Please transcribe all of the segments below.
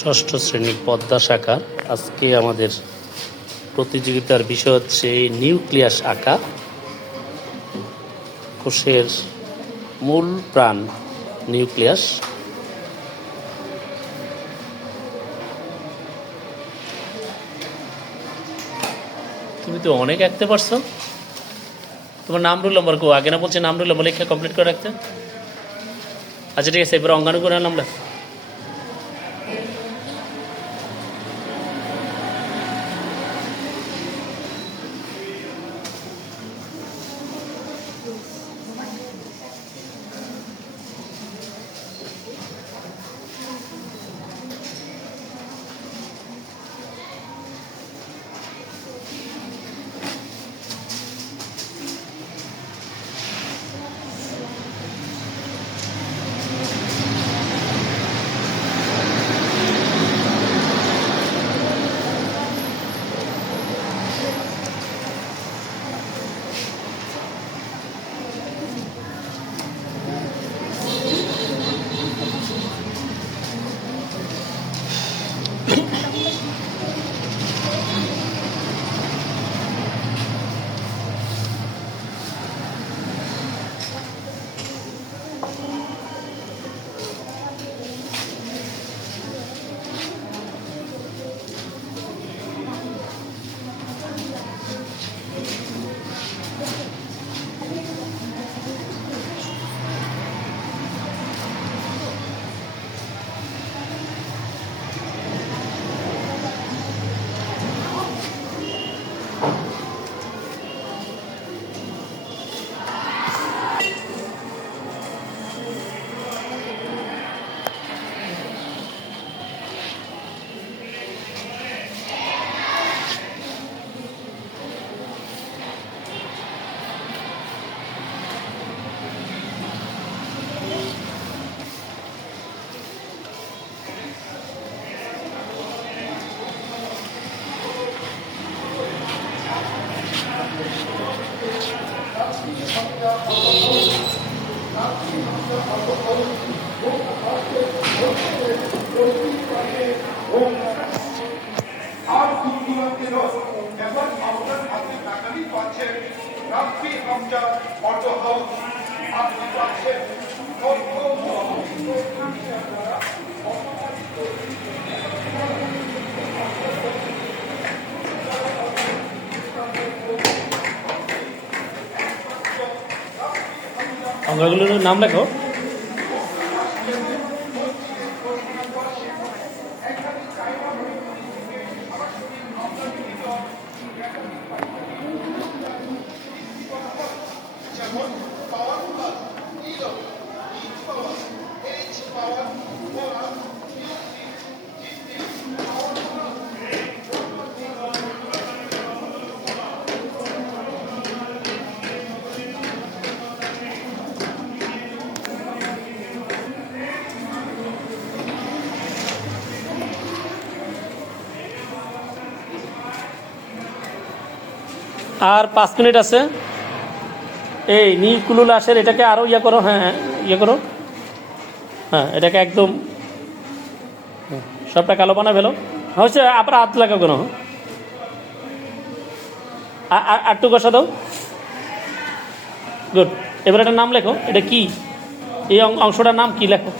ষষ্ঠ শ্রেণীর পদ্মা শাখার আজকে আমাদের প্রতিযোগিতার বিষয় হচ্ছে নিউক্লিয়াস আঁকা। কোষের মূল প্রাণ নিউক্লিয়াস। তুমি তো অনেক আঁকতে পারছো। তোমার নাম রোল নম্বর আগে না বলছে নাম রোল নম্বর লেখা কমপ্লিট করে রাখতে। আচ্ছা ঠিক আছে, এবার অঙ্গাণু করে নাম রাখ। অঙ্কগুলোর নাম লেখো। আর 5 মিনিট আছে। এই নিউক্লিয়াসের এটাকে আরও ইয়ে করো। হ্যাঁ ইয়ে করো। হ্যাঁ এটাকে একদম সবটা কালো বানা ফেলো। হচ্ছে আবার হাত লাগাও কেন? আটটু কষা দাও। গুড। এবার এটার নাম লেখো। এটা কি? এই অংশটার নাম কি লেখো?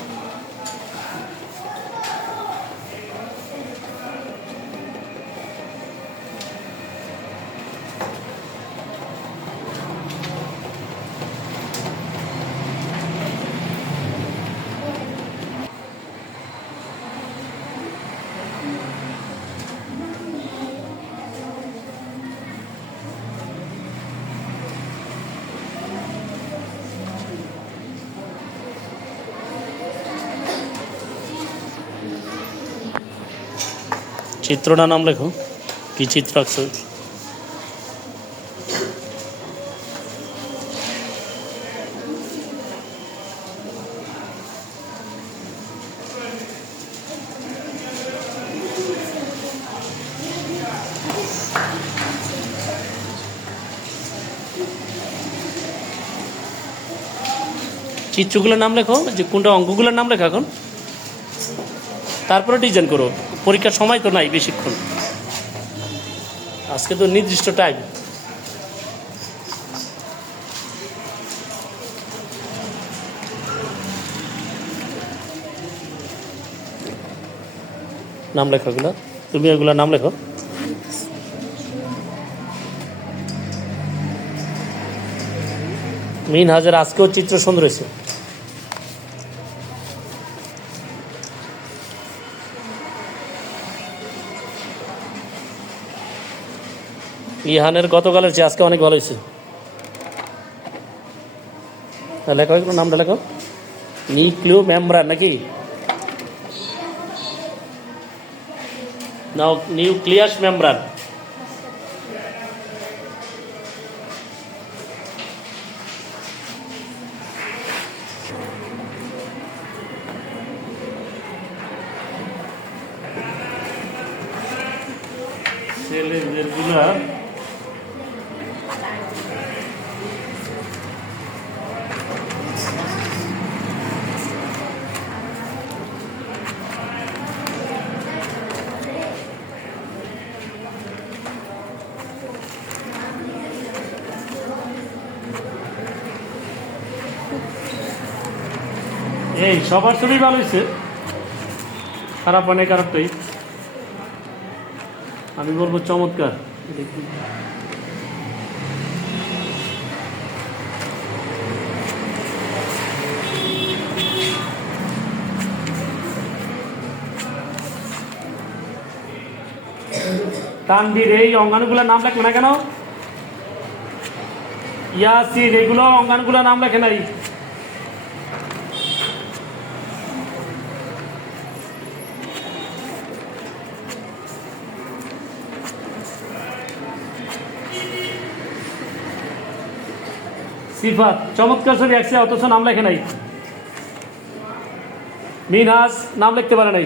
চিত্রটা নাম লেখো। কি চিত্র আঁকছো? চিত্রগুলোর নাম লেখো, যে কোনটা অঙ্কগুলোর নাম লেখো এখন। তারপরে ডিজাইন করো, পরীক্ষার সময় তো নাই বেশিক্ষণ, আজকে তো নির্দিষ্ট টাইম। নাম লেখো এগুলো, তুমি এগুলো নাম লেখো। মিনহাজের আজকেও চিত্র সুন্দর হয়েছে। ইহানের গতকালের চেয়ে আজকে অনেক ভালো হয়েছে। লেখো এগুলো, নামটা লেখো। নিউক্লিও মেমব্রান নাকি, নাও নিউক্লিয়াস মেমব্রান। ছেলেদেরগুলা এই সবার ছবি ভালো হয়েছে, খারাপ অনেক খারাপটাই আমি বলবো চমৎকার। তানভীর, এই অঙ্গাণুগুলোর নাম লেখো না কেন? ইয়াসিন, এগুলো অঙ্গাণুগুলোর নাম লেখে নাই। সিফাত, চমৎকার ছবি আঁকছে অথচ নাম লেখে নাই। মিনহাজ নাম লিখতে পারে নাই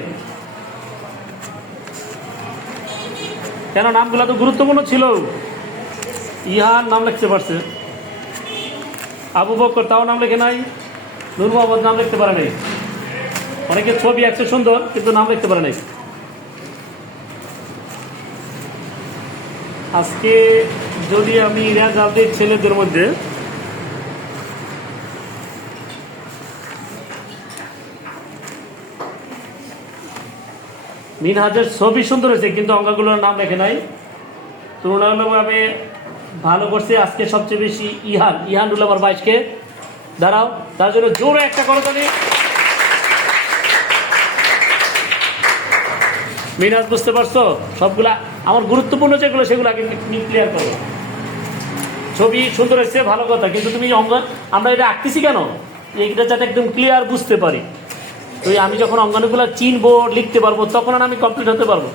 কেন? নামগুলো তো গুরুত্বপূর্ণ ছিল। ইহান নাম লিখতে পারছে, আবু বকর তাও নাম লেখে নাই, নূর মোহাম্মদ নাম লিখতে পারে নাই। অনেকে ছবি আঁকছে সুন্দর কিন্তু নাম লিখতে পারে নাই। আজকে যদি আমি রেজাল্টের ছেলেদের মধ্যে মিনহাজের ছবি সুন্দর হয়েছে কিন্তু অঙ্কগুলোর নাম লেখে নাই, তুলনামূলকভাবে ভালো করছে আজকে সবচেয়ে বেশি ইহান। ইহানুল আমার 22কে দাঁড়াও, তার জন্য জোরে একটা করো তুমি। মিনহাজ বুঝতে পারছো? সবগুলা আমার গুরুত্বপূর্ণ যেগুলো সেগুলো আগে ক্লিয়ার করো। ছবি সুন্দর হয়েছে ভালো কথা, কিন্তু তুমি অঙ্ক আমরা এটা আঁকতেছি কেন? এইটা যাতে একদম ক্লিয়ার বুঝতে পারি। তো আমি যখন অঙ্গাণুগুলো চিনবো, লিখতে পারবো, তখন আমি কমপ্লিট হতে পারবো।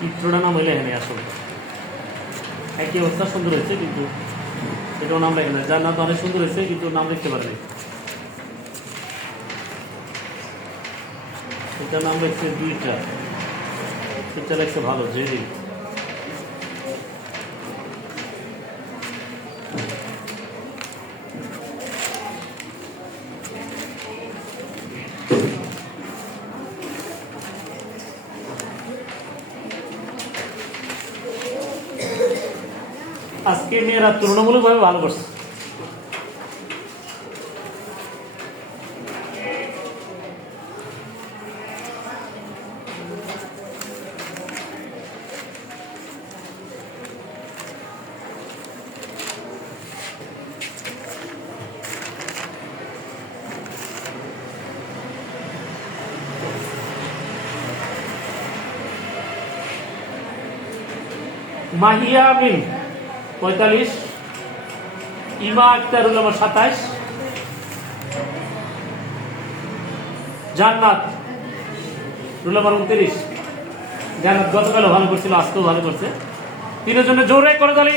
চিত্রটা নাম হইলে এখানে আসলে একই অবস্থা সুন্দর হয়েছে কিন্তু এটাও নাম লেখে না। যার নাম তো অনেক সুন্দর হয়েছে কিন্তু নাম লিখতে পারেনি। এটার নাম লিখছে দুইটা, এটা লিখছে ভালো জেরি। আজকে মেয়েরা তুলনামূলকভাবে ভালো করছে। মাহিয়া আমিন 45, ইমা আক্তারুল আমার 27, জান্নাত রুল নাম্বার 29। জান্নাত গতকালও ভালো করছিল, আজকেও ভালো করছে। তিনের জন্য জোরে করে তালি।